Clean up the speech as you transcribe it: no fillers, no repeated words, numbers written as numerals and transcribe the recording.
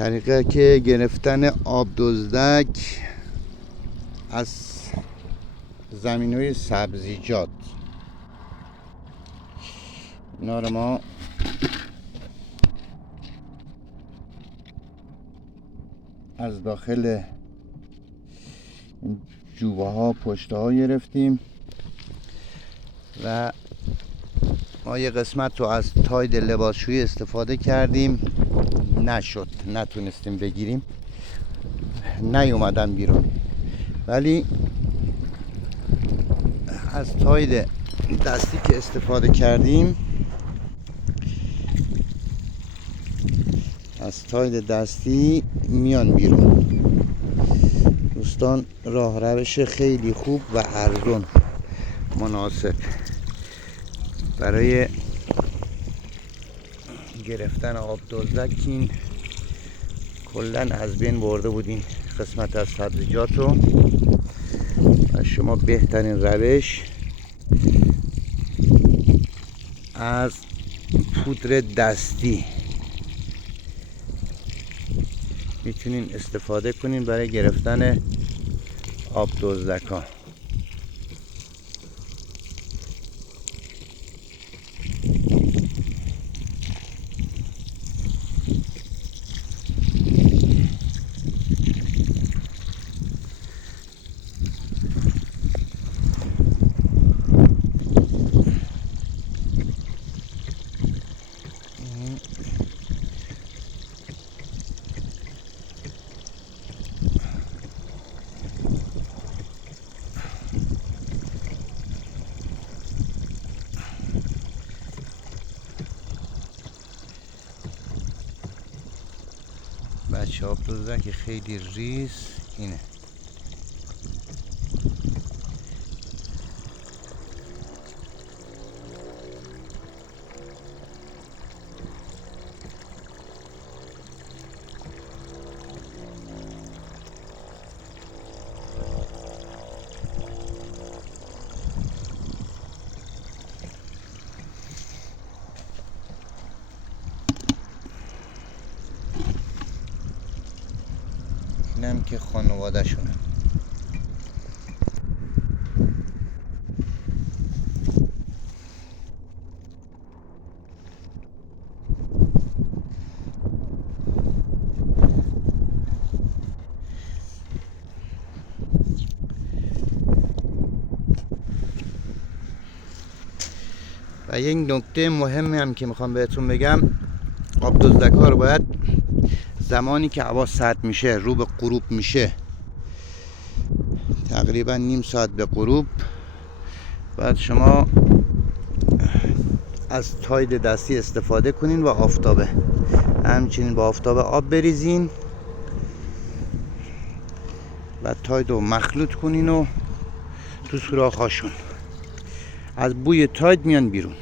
طریقه که گرفتن آب دزدک از زمین‌های سبزیجات. اینا رو ما از داخل جوبه ها پشته ها گرفتیم و ما یه قسمت رو از تاید لباسشویی استفاده کردیم، نتونستیم بگیریم، نیومدن بیرون، ولی از تاید دستی که استفاده کردیم، از تاید دستی میان بیرون. دوستان، راه روش خیلی خوب و ارزون، مناسب برای گرفتن آب دزدک. کلا از بین برده بودین قسمت از سبزیجات رو و شما بهترین روش از پودر دستی میتونین استفاده کنین برای گرفتن آب دزدک‌ها. بچه آب دزدک خیلی ریز اینه. اینم که خانواده شونه. و یک نکته مهمی هم که میخوام بهتون بگم، آب دزدک‌ها رو باید زمانی که هوا سرد میشه، رو به غروب میشه، تقریبا نیم ساعت به غروب، بعد شما از تاید دستی استفاده کنین و آفتابه، همچنین با آفتاب آب بریزین و تاید رو مخلوط کنین و تو سوراخ‌هاشون از بوی تاید میان بیرون.